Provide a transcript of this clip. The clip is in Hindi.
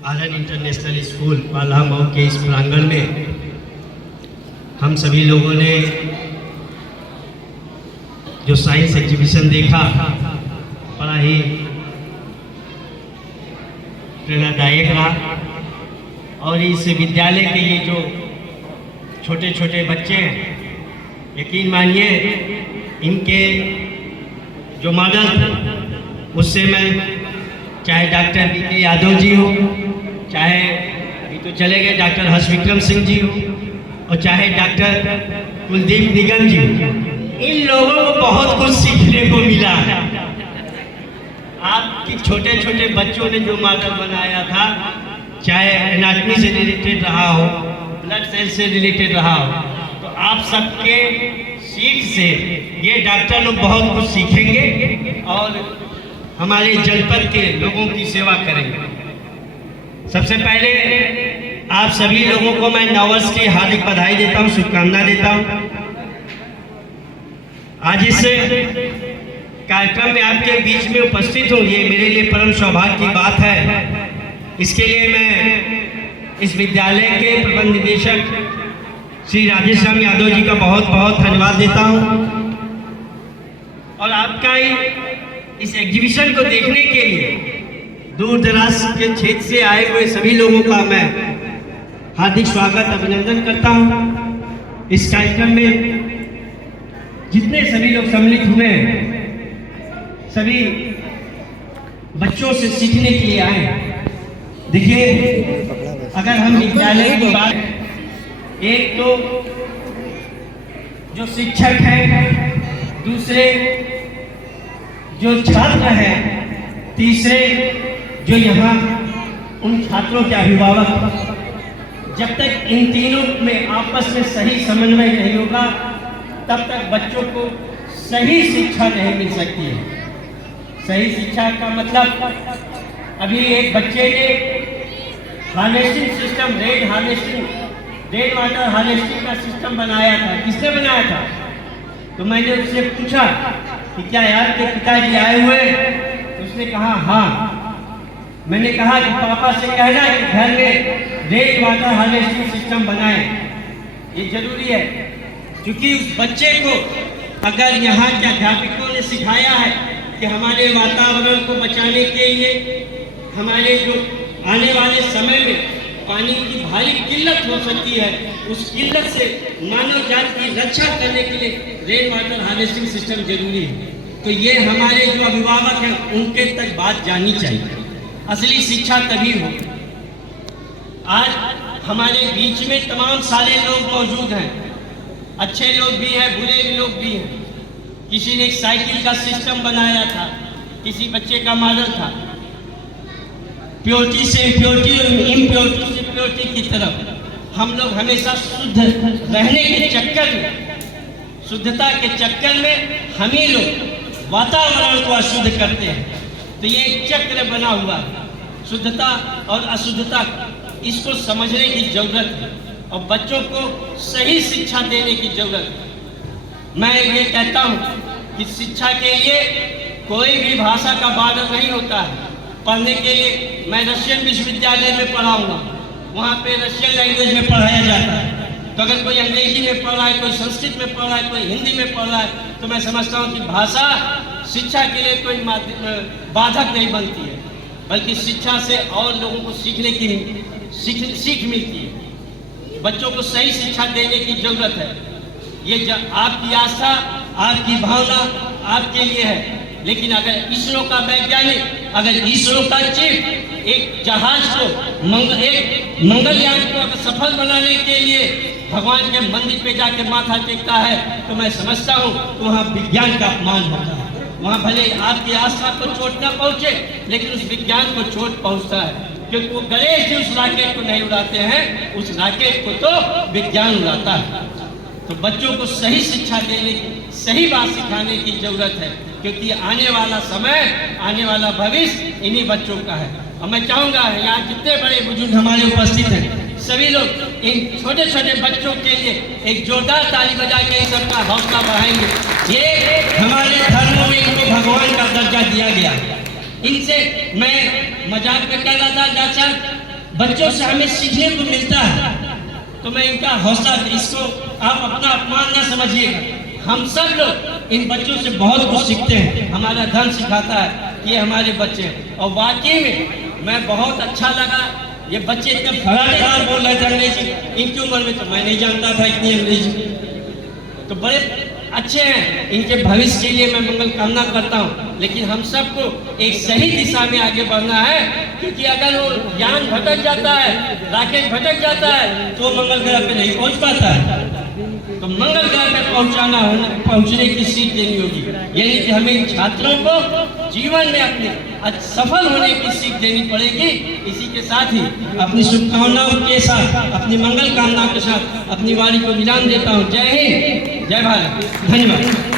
आर्यन इंटरनेशनल स्कूल बालामऊ के इस प्रांगण में हम सभी लोगों ने जो साइंस एग्जीबिशन देखा, बड़ा ही प्रेरणादायक रहा। और इस विद्यालय के ये जो छोटे छोटे बच्चे हैं, यकीन मानिए इनके जो मॉडल थे उससे मैं, चाहे डॉक्टर बी.के. यादव जी हो, चाहे अभी तो चले गए डॉक्टर हर्ष विक्रम सिंह जी हो, और चाहे डॉक्टर कुलदीप निगम जी हो, इन लोगों को बहुत कुछ सीखने को मिला है। आपके छोटे छोटे बच्चों ने जो मॉडल बनाया था, चाहे एनाटॉमी से रिलेटेड रहा हो, ब्लड सेल से रिलेटेड रहा हो, तो आप सबके सीख से ये डॉक्टर लोग बहुत कुछ सीखेंगे और हमारे जनपद के लोगों की सेवा करेंगे। सबसे पहले आप सभी लोगों को मैं नववर्ष की हार्दिक बधाई देता हूं, शुभकामना देता हूं। आज इस कार्यक्रम में आपके बीच में उपस्थित हूं, ये मेरे लिए परम सौभाग्य की बात है। इसके लिए मैं इस विद्यालय के प्रबंध निदेशक श्री राजेश राम यादव जी का बहुत बहुत धन्यवाद देता हूं। और आपका इस एग्जीबिशन को देखने के लिए दूर दराज के क्षेत्र से आए हुए सभी लोगों का मैं हार्दिक स्वागत अभिनंदन करता हूं। इस कार्यक्रम में जितने सभी लोग सम्मिलित हुए हैं, सभी बच्चों से सीखने के लिए आए हैं। देखिए, अगर हम विद्यालय की बात, एक तो जो शिक्षक हैं, दूसरे जो छात्र हैं, तीसरे जो यहाँ उन छात्रों के अभिभावक, जब तक इन तीनों में आपस में सही समन्वय नहीं होगा तब तक बच्चों को सही शिक्षा नहीं मिल सकती है। सही शिक्षा का मतलब, अभी एक बच्चे ने harvesting system, rain water harvesting का सिस्टम बनाया था। किसने बनाया था? तो मैंने उससे पूछा कि क्या यार के पिताजी आए हुए? उसने कहा हाँ। मैंने कहा कि पापा से कहना कि घर में रेन वाटर हार्वेस्टिंग सिस्टम बनाए, ये जरूरी है। क्योंकि उस बच्चे को अगर यहाँ के अध्यापकों ने सिखाया है कि हमारे वातावरण को बचाने के लिए, हमारे जो आने वाले समय में पानी की भारी किल्लत हो सकती है, उस किल्लत से मानव जात की रक्षा करने के लिए रेन वाटर हार्वेस्टिंग सिस्टम जरूरी है। तो ये हमारे जो अभिभावक हैं उनके तक बात जानी चाहिए। असली शिक्षा तभी हो। आज हमारे बीच में तमाम सारे लोग मौजूद हैं, अच्छे लोग भी हैं, बुरे लोग भी हैं। किसी ने एक साइकिल का सिस्टम बनाया था, किसी बच्चे का मॉडल था, प्योरिटी से इम्प्योरिटी और इम्प्योरिटी से प्योरिटी की तरफ। हम लोग हमेशा शुद्ध रहने के चक्कर में, शुद्धता के चक्कर में हम ही लोग वातावरण को अशुद्ध करते हैं। तो ये एक चक्र बना हुआ है, शुद्धता और अशुद्धता, इसको समझने की जरूरत है और बच्चों को सही शिक्षा देने की जरूरत है। मैं ये कहता हूँ कि शिक्षा के लिए कोई भी भाषा का बाधक नहीं होता है। पढ़ने के लिए मैं रशियन विश्वविद्यालय में पढ़ाऊँगा, वहाँ पे रशियन लैंग्वेज में पढ़ाया जाता है। तो अगर कोई अंग्रेजी में पढ़ रहा है, कोई संस्कृत में पढ़ रहा है, कोई हिंदी में पढ़ रहा है, तो मैं समझता हूँ कि भाषा शिक्षा के लिए कोई बाधक नहीं बनती है, बल्कि शिक्षा से और लोगों को सीखने की सीख मिलती है। बच्चों को सही शिक्षा देने की जरूरत है। ये आपकी आस्था, आपकी भावना आपके लिए है। लेकिन अगर इसरो का वैज्ञानिक, अगर इसरो का चीफ एक जहाज को एक मंगलयान को अगर सफल बनाने के लिए भगवान के मंदिर पे जाके माथा टेकता है, तो मैं समझता हूँ तो वहाँ विज्ञान का अपमान होता है। वहाँ भले आपकी आस्था को चोट न पहुँचे, लेकिन उस विज्ञान को चोट पहुँचता है, क्योंकि वो गणेश जी उस रॉकेट को नहीं उड़ाते हैं, उस रॉकेट को तो विज्ञान उड़ाता है। तो बच्चों को सही शिक्षा देने की, सही बात सिखाने की जरूरत है, क्योंकि आने वाला समय, आने वाला भविष्य इन्हीं बच्चों का है। और मैं चाहूँगा यहाँ जितने बड़े बुजुर्ग हमारे उपस्थित हैं, सभी लोग इन छोटे छोटे बच्चों के लिए एक जोरदार ताली बजा के इन सबका हौसला बढ़ाएंगे। ये हमारे धर्मों में इनको भगवान का दर्जा दिया गया। इनसे मैं मजाक में कह रहा था, चाचा बच्चों से हमें सीखने को मिलता है। तो मैं इनका हौसला, इसको आप अपना अपमान ना समझिएगा। हम सब लोग इन बच्चों से बहुत कुछ सीखते हैं। हमारा धर्म सिखाता है कि ये हमारे बच्चे हैं। और वाकई में मैं बहुत अच्छा लगा, ये बच्चे इतने फटाफट बोल रहे थे अंग्रेजी। इनकी उम्र में तो मैं नहीं जानता था इतनी अंग्रेजी, तो बड़े अच्छे हैं। इनके भविष्य के लिए मैं मंगल कामना करता हूँ। लेकिन हम सबको एक सही दिशा में आगे बढ़ना है, क्योंकि अगर वो यान भटक जाता है, राकेट भटक जाता है, तो मंगल ग्रह पे नहीं पहुँच पाता है। तो मंगल ग्रह पे पहुँचने की सीख देनी होगी। यानी कि हमें छात्रों को जीवन में अपने सफल होने की सीख देनी पड़ेगी। इसी के साथ ही अपनी शुभकामनाओं के साथ, अपनी मंगल कामनाओं के साथ अपनी वाणी को विराम देता हूँ। जय हिंद, जय भारत, धन्यवाद।